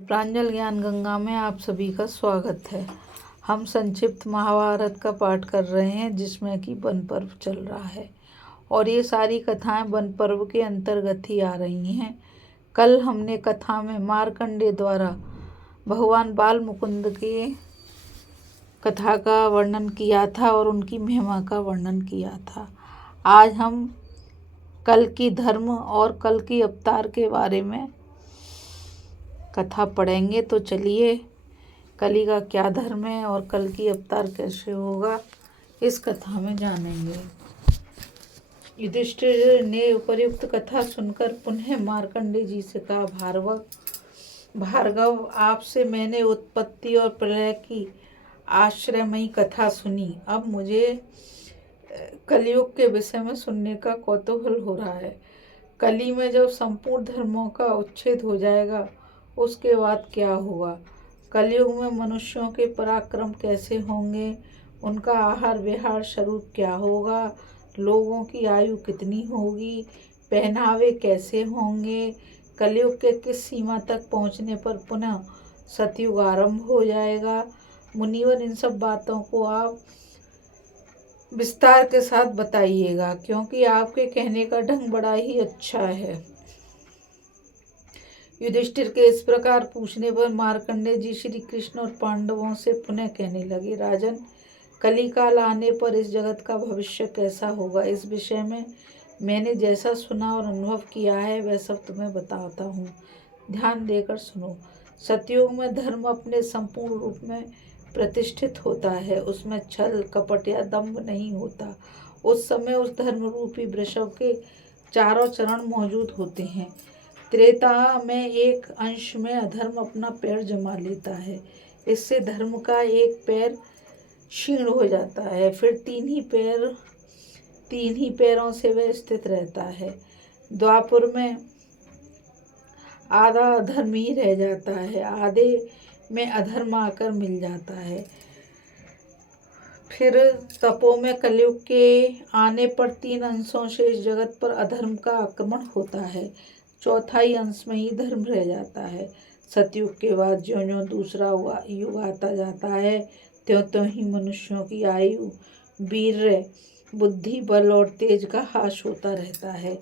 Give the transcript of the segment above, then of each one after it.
प्रांजल ज्ञान गंगा में आप सभी का स्वागत है। हम संक्षिप्त महाभारत का पाठ कर रहे हैं जिसमें कि वन पर्व चल रहा है और ये सारी कथाएं वन पर्व के अंतर्गत ही आ रही हैं। कल हमने कथा में मार्कंडेय द्वारा भगवान बाल मुकुंद की कथा का वर्णन किया था और उनकी महिमा का वर्णन किया था। आज हम कल की धर्म और कल की अवतार के बारे में कथा पढ़ेंगे। तो चलिए कली का क्या धर्म है और कल की अवतार कैसे होगा इस कथा में जानेंगे। युधिष्ठिर ने उपर्युक्त कथा सुनकर पुनः मार्कंडेय जी से कहा, भार्गव, आपसे मैंने उत्पत्ति और प्रलय की आश्रयमयी कथा सुनी। अब मुझे कलयुग के विषय में सुनने का कौतूहल हो रहा है। कली में जब संपूर्ण धर्मों का उच्छेद हो जाएगा उसके बाद क्या होगा? कलयुग में मनुष्यों के पराक्रम कैसे होंगे? उनका आहार विहार स्वरूप क्या होगा? लोगों की आयु कितनी होगी? पहनावे कैसे होंगे? कलयुग के किस सीमा तक पहुंचने पर पुनः सतयुग आरंभ हो जाएगा? मुनिवर, इन सब बातों को आप विस्तार के साथ बताइएगा, क्योंकि आपके कहने का ढंग बड़ा ही अच्छा है। युधिष्ठिर के इस प्रकार पूछने पर मार्कंडेय जी श्री कृष्ण और पांडवों से पुनः कहने लगे, राजन, कलिकाल आने पर इस जगत का भविष्य कैसा होगा, इस विषय में मैंने जैसा सुना और अनुभव किया है वह सब तुम्हें बताता हूँ। ध्यान देकर सुनो। सतयुग में धर्म अपने संपूर्ण रूप में प्रतिष्ठित होता है। उसमें छल कपट या दंभ नहीं होता। उस समय उस धर्म रूपी वृषभ के चारों चरण मौजूद होते हैं। त्रेता में एक अंश में अधर्म अपना पैर जमा लेता है। इससे धर्म का एक पैर क्षीण हो जाता है। फिर तीन ही पैरों से वह स्थित रहता है। द्वापर में आधा अधर्म ही रह जाता है। आधे में अधर्म आकर मिल जाता है। फिर तपो में कलयुग के आने पर तीन अंशों से इस जगत पर अधर्म का आक्रमण होता है। चौथाई अंश में ही धर्म रह जाता है। सतयुग के बाद ज्यों-ज्यों दूसरा युग आता जाता है त्यों-त्यों ही मनुष्यों की आयु, वीर्य, बुद्धि, बल और तेज का ह्रास होता रहता है।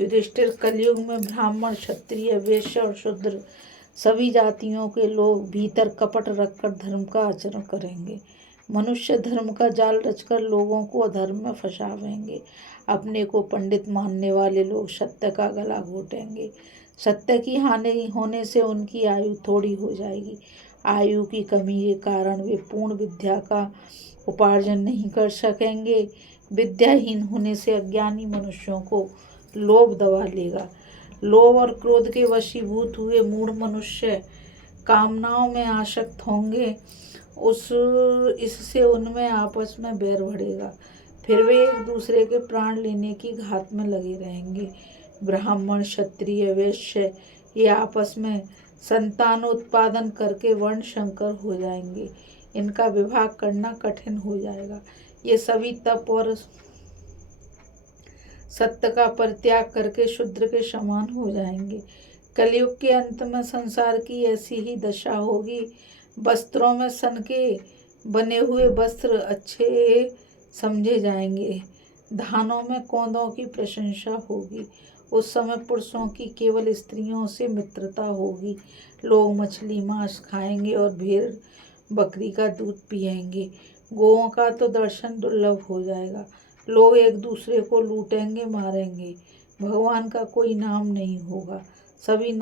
युधिष्ठिर, कलयुग में ब्राह्मण, क्षत्रिय, वैश्य और शूद्र सभी जातियों के लोग भीतर कपट रखकर धर्म का आचरण करेंगे। मनुष्य धर्म का जाल रचकर लोगों को अधर्म में फंसावेंगे। अपने को पंडित मानने वाले लोग सत्य का गला घोटेंगे। सत्य की हानि होने से उनकी आयु थोड़ी हो जाएगी। आयु की कमी के कारण वे पूर्ण विद्या का उपार्जन नहीं कर सकेंगे। विद्याहीन होने से अज्ञानी मनुष्यों को लोभ दबा लेगा। लोभ और क्रोध के वशीभूत हुए मूढ़ मनुष्य कामनाओं में आसक्त होंगे। इससे उनमें आपस में बैर बढ़ेगा। फिर वे एक दूसरे के प्राण लेने की घात में लगे रहेंगे। ब्राह्मण, क्षत्रिय, वैश्य ये आपस में संतान उत्पादन करके वर्ण संकर हो जाएंगे। इनका विवाह करना कठिन हो जाएगा। ये सभी तप और सत्य का परित्याग करके शूद्र के समान हो जाएंगे। कलयुग के अंत में संसार की ऐसी ही दशा होगी। वस्त्रों में सन के बने हुए वस्त्र अच्छे समझे जाएंगे। धानों में कौंदों की प्रशंसा होगी। उस समय पुरुषों की केवल स्त्रियों से मित्रता होगी। लोग मछली मांस खाएंगे और भेड़ बकरी का दूध पिएंगे। गौओं का तो दर्शन दुर्लभ हो जाएगा। लोग एक दूसरे को लूटेंगे, मारेंगे। भगवान का कोई नाम नहीं होगा। सभी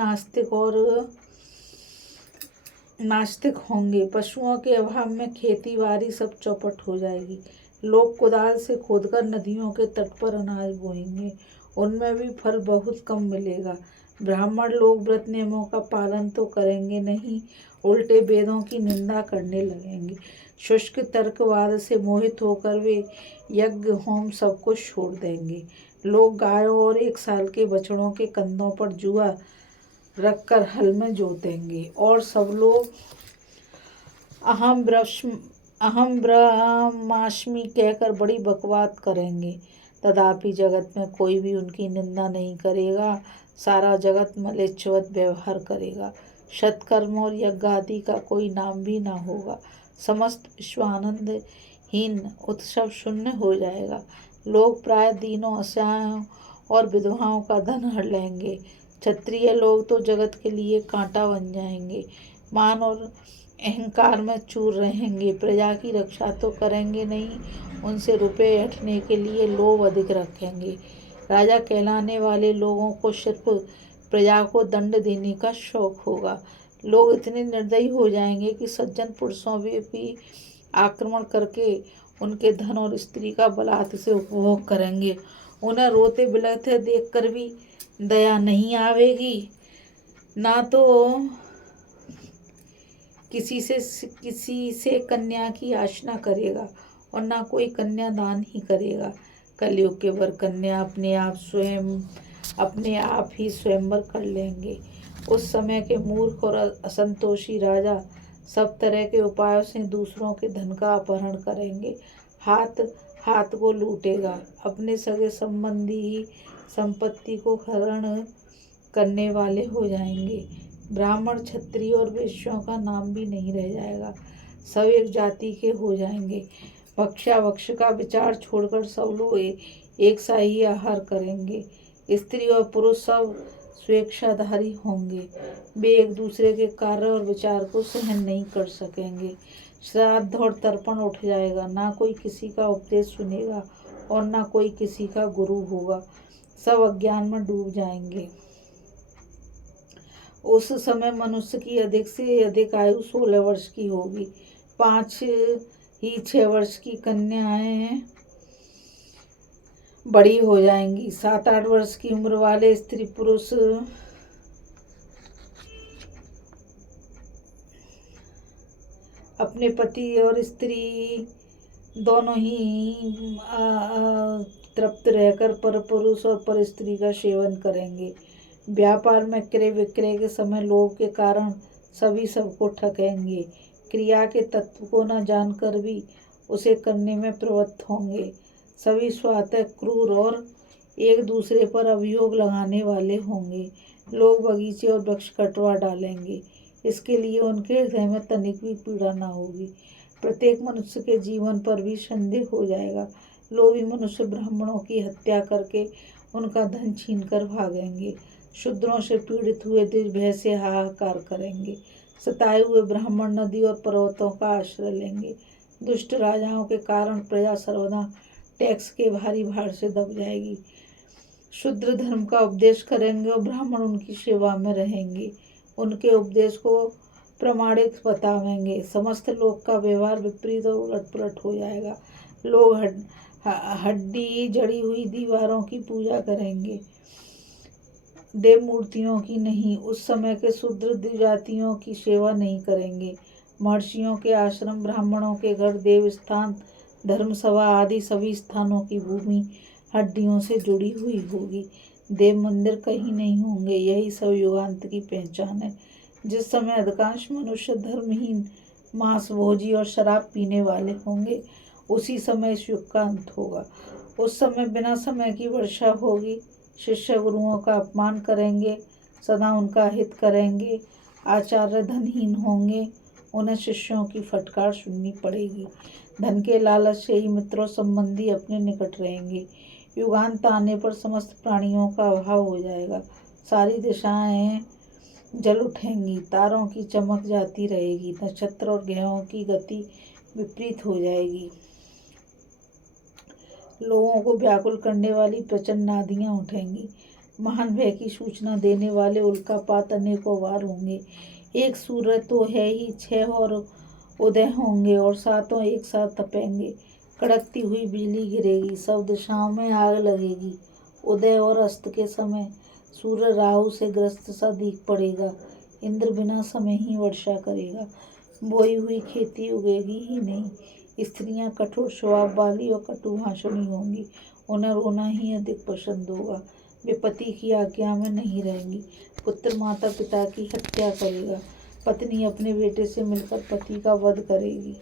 नास्तिक होंगे। पशुओं के अभाव में खेती बाड़ी सब चौपट हो जाएगी। लोग कुदाल से खोदकर नदियों के तट पर अनाज बोएंगे। उनमें भी फल बहुत कम मिलेगा। ब्राह्मण लोग व्रत नियमों का पालन तो करेंगे नहीं, उल्टे वेदों की निंदा करने लगेंगे। शुष्क तर्कवाद से मोहित होकर वे यज्ञ होम सब कुछ छोड़ देंगे। लोग गायों और 1 साल के बछड़ों के कंधों पर जुआ रखकर हल में जोतेंगे और सब लोग अहम ब्रह्मास्मि कहकर बड़ी बकवाद करेंगे। तथापि जगत में कोई भी उनकी निंदा नहीं करेगा। सारा जगत मलेच्छवत व्यवहार करेगा। सत्कर्म और यज्ञ आदि का कोई नाम भी न होगा। समस्त विश्व आनंदहीन उत्सव शून्य हो जाएगा। लोग प्राय दीनों, असहायों और विधवाओं का धन हड़ लेंगे। क्षत्रिय लोग तो जगत के लिए कांटा बन जाएंगे, मान और अहंकार में चूर रहेंगे। प्रजा की रक्षा तो करेंगे नहीं, उनसे रुपये ऐंठने के लिए लोभ अधिक रखेंगे। राजा कहलाने वाले लोगों को सिर्फ प्रजा को दंड देने का शौक होगा। लोग इतने निर्दयी हो जाएंगे कि सज्जन पुरुषों में भी आक्रमण करके उनके धन और स्त्री का बलात् से उपभोग करेंगे। उन्हें रोते बिलखते देखकर भी दया नहीं आवेगी। ना तो किसी से कन्या की याचना करेगा और ना कोई कन्या दान ही करेगा। कलयुग के वर कन्या अपने आप ही स्वयंवर कर लेंगे। उस समय के मूर्ख और असंतोषी राजा सब तरह के उपायों से दूसरों के धन का अपहरण करेंगे। हाथ को लूटेगा। अपने सगे संबंधी ही संपत्ति को हरण करने वाले हो जाएंगे। ब्राह्मण, क्षत्रिय और वैश्यों का नाम भी नहीं रह जाएगा। सब एक जाति के हो जाएंगे। भक्ष्याभक्ष का विचार छोड़कर सब लोग एक सा ही आहार करेंगे। स्त्री और पुरुष सब स्वेच्छाधारी होंगे। वे एक दूसरे के कार्य और विचार को सहन नहीं कर सकेंगे। श्राद्ध और तर्पण उठ जाएगा। ना कोई किसी का उपदेश सुनेगा और ना कोई किसी का गुरु होगा। सब अज्ञान में डूब जाएंगे। उस समय मनुष्य की अधिक से अधिक आयु 16 वर्ष की होगी। 5 ही 6 वर्ष की कन्याएं बड़ी हो जाएंगी। 7-8 वर्ष की उम्र वाले स्त्री पुरुष अपने पति और स्त्री दोनों ही तृप्त रहकर पर पुरुष और पर स्त्री का सेवन करेंगे। व्यापार में क्रय विक्रय के समय लोभ के कारण सभी सबको ठगेंगे। क्रिया के तत्व को न जानकर भी उसे करने में प्रवृत्त होंगे। सभी स्वतः क्रूर और एक दूसरे पर अभियोग लगाने वाले होंगे। लोग बगीचे और वृक्ष कटवा डालेंगे, इसके लिए उनके हृदय में तनिक भी पीड़ा न होगी। प्रत्येक मनुष्य के जीवन पर भी संदेह हो जाएगा। लोभी मनुष्य ब्राह्मणों की हत्या करके उनका धन छीनकर भागेंगे। शूद्रों से पीड़ित हुए देश भय से हाहाकार करेंगे। सताए हुए ब्राह्मण नदी और पर्वतों का आश्रय लेंगे। दुष्ट राजाओं के कारण प्रजा सर्वदा टैक्स के भारी भार से दब जाएगी। शूद्र धर्म का उपदेश करेंगे और ब्राह्मण उनकी सेवा में रहेंगे। उनके उपदेश को प्रमाणिक बतावेंगे। समस्त लोक का व्यवहार विपरीत और उलटपुलट हो जाएगा। लोग हड्डी जड़ी हुई दीवारों की पूजा करेंगे, देव मूर्तियों की नहीं। उस समय के शूद्र जातियों की सेवा नहीं करेंगे। महर्षियों के आश्रम, ब्राह्मणों के घर, देव स्थान, धर्मसभा आदि सभी स्थानों की भूमि हड्डियों से जुड़ी हुई होगी। देव मंदिर कहीं नहीं होंगे। यही सब युगांत की पहचान है। जिस समय अधिकांश मनुष्य धर्महीन, मांस भोजी और शराब पीने वाले होंगे, उसी समय इस युग का अंत होगा। उस समय बिना समय की वर्षा होगी। शिष्य गुरुओं का अपमान करेंगे, सदा उनका हित करेंगे। आचार्य धनहीन होंगे, उन्हें शिष्यों की फटकार सुननी पड़ेगी। धन के लालच से ही मित्रों संबंधी अपने निकट रहेंगे। युगांत आने पर समस्त प्राणियों का अभाव हो जाएगा। सारी दिशाएं जल उठेंगी, तारों की चमक जाती रहेगी, नक्षत्र और ग्रहों की गति विपरीत हो जाएगी। लोगों को व्याकुल करने वाली प्रचंड नादियां उठेंगी। महान भय की सूचना देने वाले उल्कापात अनेकों बार होंगे। एक सूर्य तो है ही, 6 और उदय होंगे और 7 एक साथ तपेंगे। कड़कती हुई बिजली गिरेगी, सब दिशाओं में आग लगेगी। उदय और अस्त के समय सूर्य राहु से ग्रस्त सा दिख पड़ेगा। इंद्र बिना समय ही वर्षा करेगा। बोई हुई खेती उगेगी ही नहीं। स्त्रियां कठोर स्वभाव वाली और कटुभाषणी होंगी, उन्हें रोना ही अधिक पसंद होगा। वे पति की आज्ञा में नहीं रहेंगी। पुत्र माता पिता की हत्या करेगा। पत्नी अपने बेटे से मिलकर पति का वध करेगी।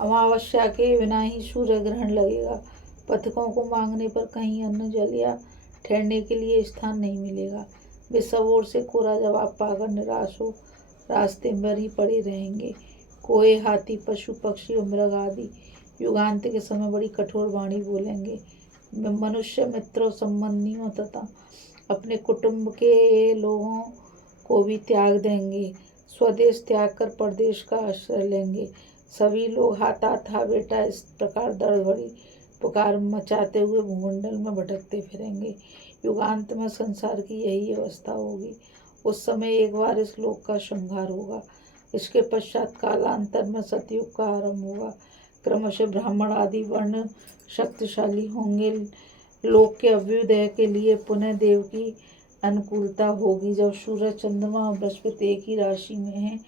अमावस्या के बिना ही सूर्य ग्रहण लगेगा। पथिकों को मांगने पर कहीं अन्न जल या ठहरने के लिए स्थान नहीं मिलेगा। वे सब ओर से कोरा जवाब पाकर निराश हो रास्ते पर ही पड़े रहेंगे। कोए, हाथी, पशु पक्षी और मृग आदि युगांत के समय बड़ी कठोर वाणी बोलेंगे। मनुष्य मित्रों, संबंधियों तथा अपने कुटुंब के लोगों को भी त्याग देंगे। स्वदेश त्याग कर परदेश का आश्रय लेंगे। सभी लोग हाथ हा बेटा इस प्रकार दर्द भरी पुकार मचाते हुए भूमंडल में भटकते फिरेंगे। युगांत में संसार की यही अवस्था होगी। उस समय एक बार इस लोक का संहार होगा। इसके पश्चात कालांतर में सतयुग का आरंभ होगा। क्रमशः ब्राह्मण आदि वर्ण शक्तिशाली होंगे। लोक के अभ्युदय के लिए पुनः देव की अनुकूलता होगी। जब सूरज, चंद्रमा और बृहस्पति एक ही राशि में हैं,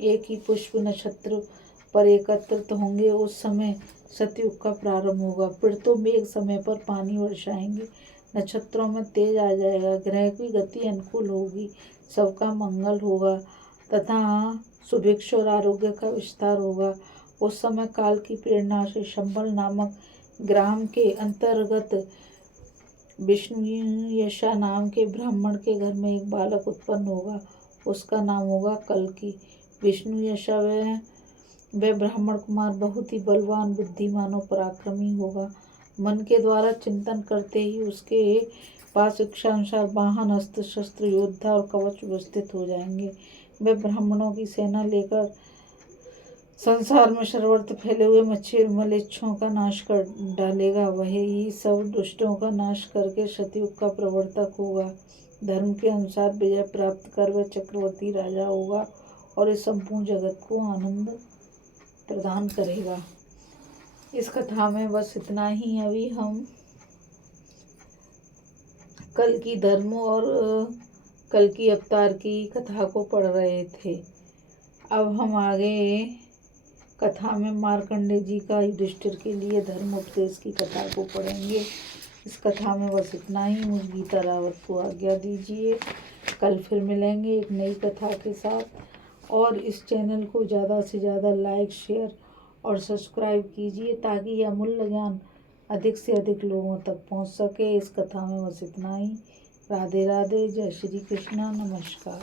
एक ही पुष्प नक्षत्र पर एकत्रित होंगे, उस समय सतयुग का प्रारंभ होगा। फिर तो मेघ समय पर पानी वर्षाएंगे, नक्षत्रों में तेज आ जाएगा, ग्रह की गति अनुकूल होगी, सबका मंगल होगा तथा सुभिक्ष और आरोग्य का विस्तार होगा। उस समय काल की प्रेरणा से संबल नामक ग्राम के अंतर्गत विष्णुयशा नाम के ब्राह्मण के घर में एक बालक उत्पन्न होगा। उसका नाम होगा कल्कि। विष्णुयशा वह ब्राह्मण कुमार बहुत ही बलवान, बुद्धिमान और पराक्रमी होगा। मन के द्वारा चिंतन करते ही उसके पास इच्छानुसार वाहन, अस्त्र शस्त्र, योद्धा और कवच उपस्थित हो जाएंगे। वह ब्राह्मणों की सेना लेकर संसार में सर्वत्र फैले हुए मलेच्छों का नाश कर डालेगा। वही सब दुष्टों का नाश करके सतयुग का प्रवर्तक होगा। धर्म के अनुसार विजय प्राप्त कर वह चक्रवर्ती राजा होगा और इस संपूर्ण जगत को आनंद प्रदान करेगा। इस कथा में बस इतना ही। अभी हम कल की धर्म और कल की अवतार की कथा को पढ़ रहे थे। अब हम आगे कथा में मार्कंडेय जी का युधिष्ठिर के लिए धर्म उपदेश की कथा को पढ़ेंगे। इस कथा में बस इतना ही। मुझ गीता रावत को आज्ञा दीजिए। कल फिर मिलेंगे एक नई कथा के साथ। और इस चैनल को ज़्यादा से ज़्यादा लाइक, शेयर और सब्सक्राइब कीजिए ताकि यह अमूल्य ज्ञान अधिक से अधिक लोगों तक पहुंच सके। इस कथा में बस इतना ही। राधे राधे। जय श्री कृष्ण। नमस्कार।